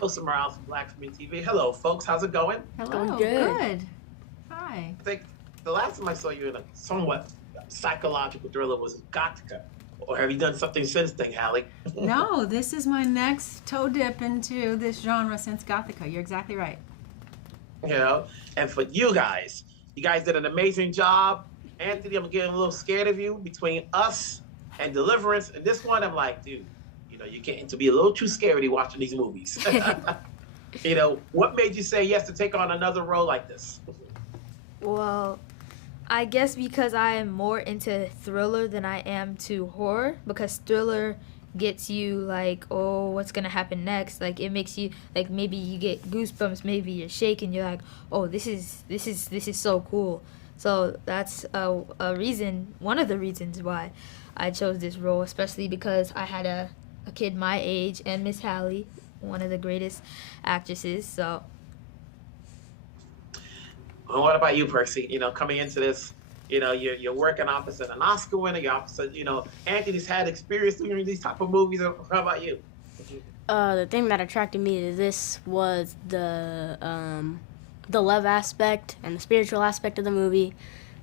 Wilson Morales from Black Screen TV. Hello, folks. How's it going? Hello. Going good. Good. Hi. I think the last time I saw you in a somewhat psychological thriller was Gothica. Or have you done something since then, Halle? No, this is my next toe dip into this genre since Gothica. You're exactly right. You know, and for you guys did an amazing job. Anthony, I'm getting a little scared of you between us and Deliverance. And this one, I'm like, dude, you're getting to be a little too scary watching these movies. What made you say yes to take on another role like this? Well, I guess because I am more into thriller than I am to horror, because thriller gets you like, oh, what's gonna happen next? Like, it makes you like, maybe you get goosebumps, maybe you're shaking, you're like, oh, this is so cool. So that's a reason, one of the reasons why I chose this role, especially because I had a kid my age, and Miss Halle, one of the greatest actresses. So Well, what about you, Percy? Coming into this, you're working opposite an Oscar winner. You're opposite, Anthony's had experience doing these type of movies. How about you? The thing that attracted me to this was the love aspect and the spiritual aspect of the movie,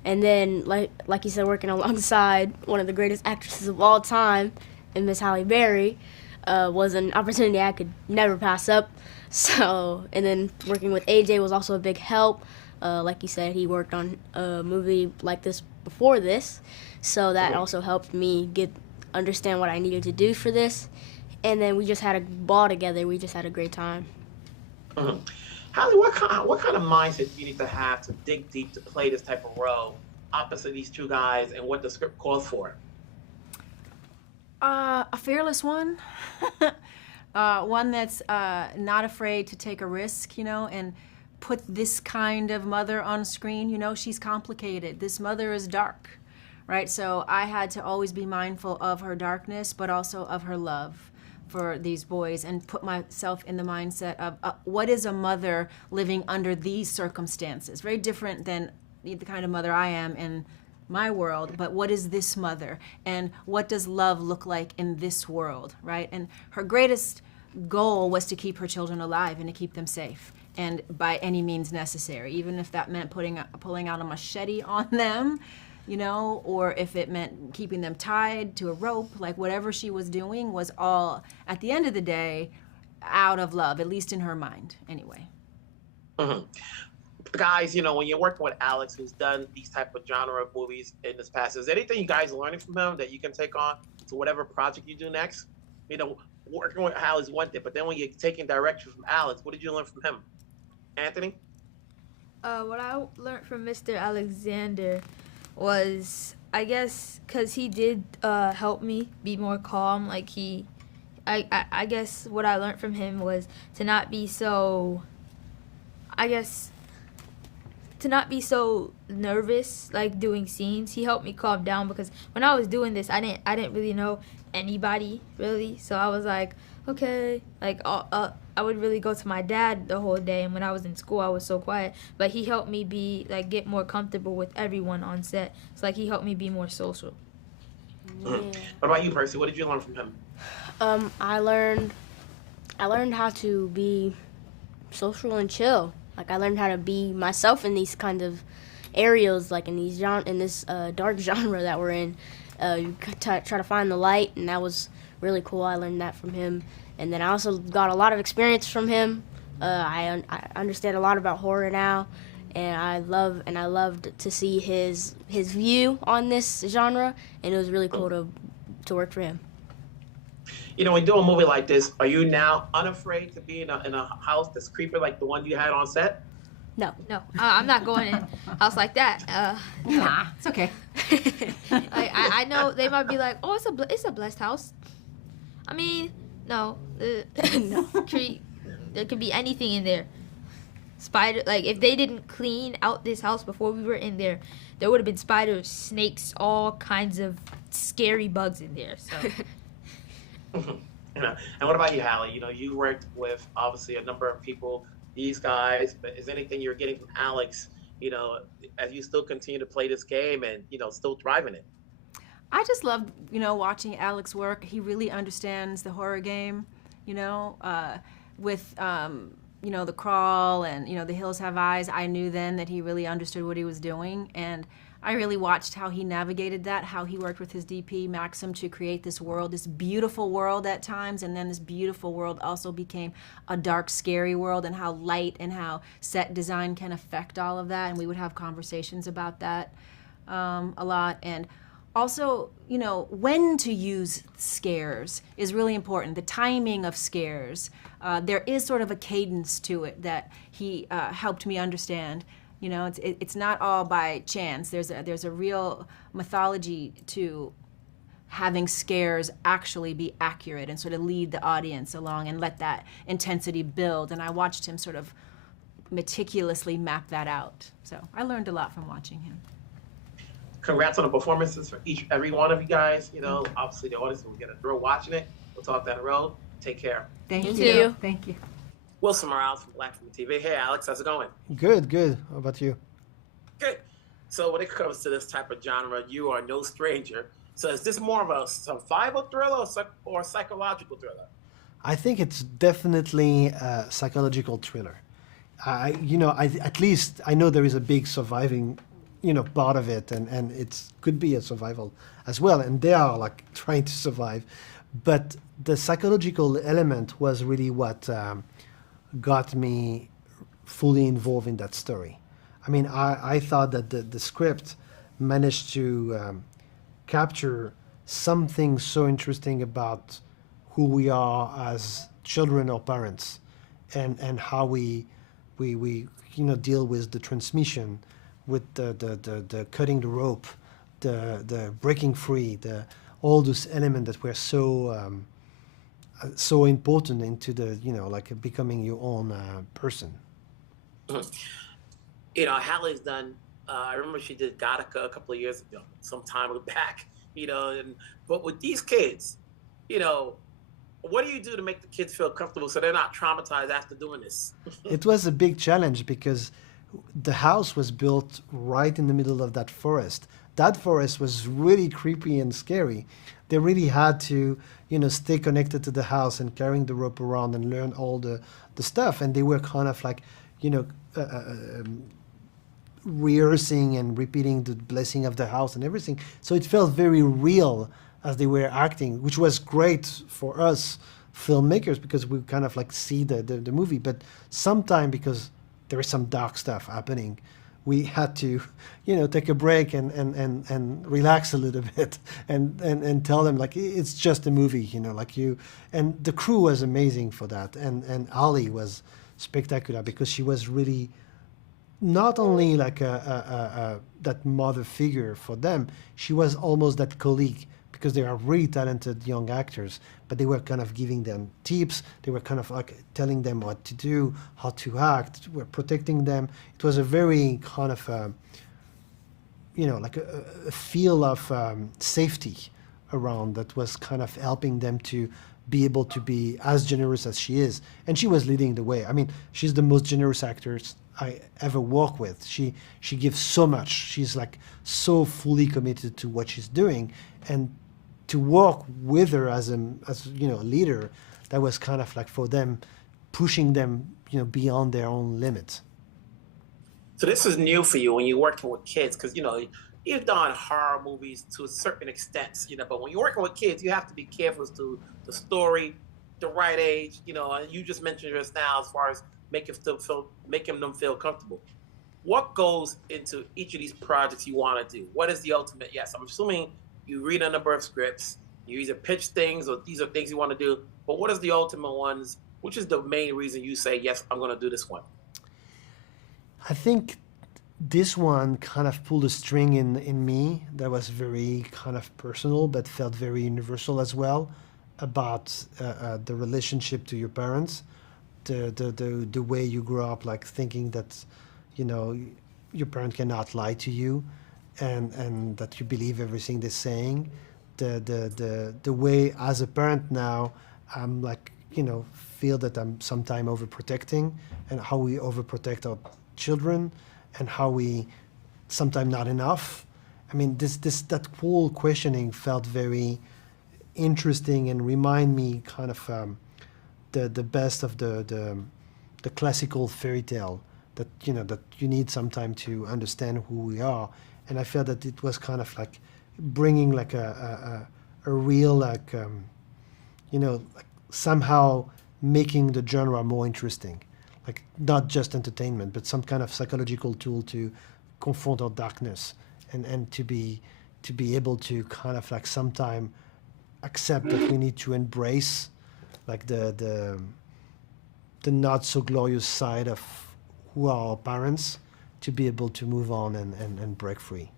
and then like you said, working alongside one of the greatest actresses of all time, and Miss Halle Berry, was an opportunity I could never pass up. So, and then working with AJ was also a big help. Like you said, he worked on a movie like this before this, so that also helped me understand what I needed to do for this. And then we just had a ball together. We just had a great time. Mm-hmm. Halle, what kind of mindset do you need to have to dig deep to play this type of role opposite these two guys, and what the script calls for? A fearless one. One that's not afraid to take a risk, and put this kind of mother on screen. She's complicated. This mother is dark, right? So I had to always be mindful of her darkness, but also of her love for these boys, and put myself in the mindset of what is a mother living under these circumstances? Very different than the kind of mother I am in my world, but what is this mother? And what does love look like in this world, right? And her greatest goal was to keep her children alive and to keep them safe, and by any means necessary, even if that meant pulling out a machete on them, or if it meant keeping them tied to a rope. Like, whatever she was doing was all, at the end of the day, out of love, at least in her mind, anyway. Mm-hmm. Guys, when you're working with Alex, who's done these type of genre of movies in this past, is there anything you guys are learning from him that you can take on to whatever project you do next? Working with Hal is one thing, but then when you're taking direction from Alex, what did you learn from him? Anthony? What I learned from Mr. Alexander was, I guess, because he did help me be more calm. Like, I guess what I learned from him was to not be so, to not be so nervous, like, doing scenes. He helped me calm down, because when I was doing this, I didn't really know anybody, really. So I was like, okay, like, I would really go to my dad the whole day, and when I was in school, I was so quiet. But he helped me get more comfortable with everyone on set. It's like he helped me be more social. Yeah. What about you, Percy? What did you learn from him? I learned how to be social and chill. Like, I learned how to be myself in these kind of areas, like in this dark genre that we're in. You try to find the light, and that was really cool. I learned that from him. And then I also got a lot of experience from him. I understand a lot about horror now, and I loved to see his view on this genre, and it was really cool to work for him. When you do a movie like this, are you now unafraid to be in a house that's creepy like the one you had on set? No. No, I'm not going in a house like that. Nah, it's okay. I know they might be like, oh, it's a blessed house. I mean, no. No. There could be anything in there. Spider, like, if they didn't clean out this house before we were in there, there would have been spiders, snakes, all kinds of scary bugs in there. So. And what about you, Halle? You worked with obviously a number of people, these guys, but is there anything you're getting from Alex, as you still continue to play this game and, still thriving it? I just love, watching Alex work. He really understands the horror game, with the crawl and the hills have eyes, I knew then that he really understood what he was doing, and I really watched how he navigated that, how he worked with his DP Maxim to create this world, this beautiful world at times, and then this beautiful world also became a dark, scary world, and how light and how set design can affect all of that, and we would have conversations about that a lot. And also, when to use scares is really important. The timing of scares. There is sort of a cadence to it that he helped me understand. It's not all by chance. There's a real mythology to having scares actually be accurate and sort of lead the audience along and let that intensity build. And I watched him sort of meticulously map that out. So I learned a lot from watching him. Congrats on the performances for every one of you guys. Obviously the audience will get a thrill watching it. We'll talk down the road. Take care. Thank Thank you. you. Thank you. Wilson Morales from Black Film TV. Hey, Alex, how's it going? Good, good. How about you? Good. So when it comes to this type of genre, you are no stranger. So is this more of a survival thriller or psychological thriller? I think it's definitely a psychological thriller. At least I know there is a big surviving, part of it, and it could be a survival as well. And they are like trying to survive, but the psychological element was really what got me fully involved in that story. I mean, I thought that the script managed to capture something so interesting about who we are as children or parents, and how we deal with the transmission, with the cutting the rope, the breaking free, all those elements that were so important into the becoming your own person. Halle's done. I remember she did Gattaca a couple of years ago, some time back. But with these kids, what do you do to make the kids feel comfortable so they're not traumatized after doing this? It was a big challenge because the house was built right in the middle of that forest. That forest was really creepy and scary. They really had to, stay connected to the house and carrying the rope around and learn all the stuff. And they were kind of like, rehearsing and repeating the blessing of the house and everything. So it felt very real as they were acting, which was great for us filmmakers because we kind of like see the movie. But sometimes because there is some dark stuff happening, we had to, take a break and relax a little bit and tell them like it's just a movie, and the crew was amazing for that, and Ali was spectacular because she was really not only like that mother figure for them, she was almost that colleague because they are really talented young actors, but they were kind of giving them tips. They were kind of like telling them what to do, how to act, were protecting them. It was a very kind of, a feel of safety around that was kind of helping them to be able to be as generous as she is. And she was leading the way. I mean, she's the most generous actress I ever work with. She gives so much. She's like so fully committed to what she's doing, and to work with her as a leader, that was kind of like for them, pushing them beyond their own limits. So this is new for you when you're working with kids, because you've done horror movies to a certain extent, but when you're working with kids, you have to be careful as to the story, the right age, and you just mentioned just now as far as making them feel comfortable. What goes into each of these projects you want to do? What is the ultimate? Yes, I'm assuming you read a number of scripts, you either pitch things or these are things you want to do, but what is the ultimate ones? Which is the main reason you say, yes, I'm going to do this one? I think this one kind of pulled a string in me that was very kind of personal, but felt very universal as well, about the relationship to your parents, the way you grow up, like thinking that, your parent cannot lie to you, and that you believe everything they're saying. The way as a parent now, I'm like, feel that I'm sometimes overprotecting, and how we overprotect our children, and how we sometimes not enough. I mean, that whole questioning felt very interesting and remind me kind of the best of the classical fairy tale that that you need some time to understand who we are. And I felt that it was kind of like bringing like a real like like somehow making the genre more interesting, like not just entertainment but some kind of psychological tool to confront our darkness and to be able to kind of like sometime accept that we need to embrace like the not so glorious side of who are our parents to be able to move on and break free.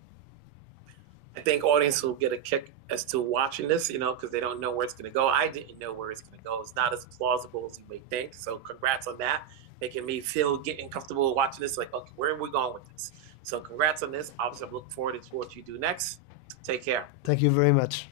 I think audience will get a kick as to watching this, because they don't know where it's going to go. I didn't know where it's going to go. It's not as plausible as you may think. So congrats on that, making me feel getting comfortable watching this. Like, okay, where are we going with this? So congrats on this. Obviously, I'm looking forward to what you do next. Take care. Thank you very much.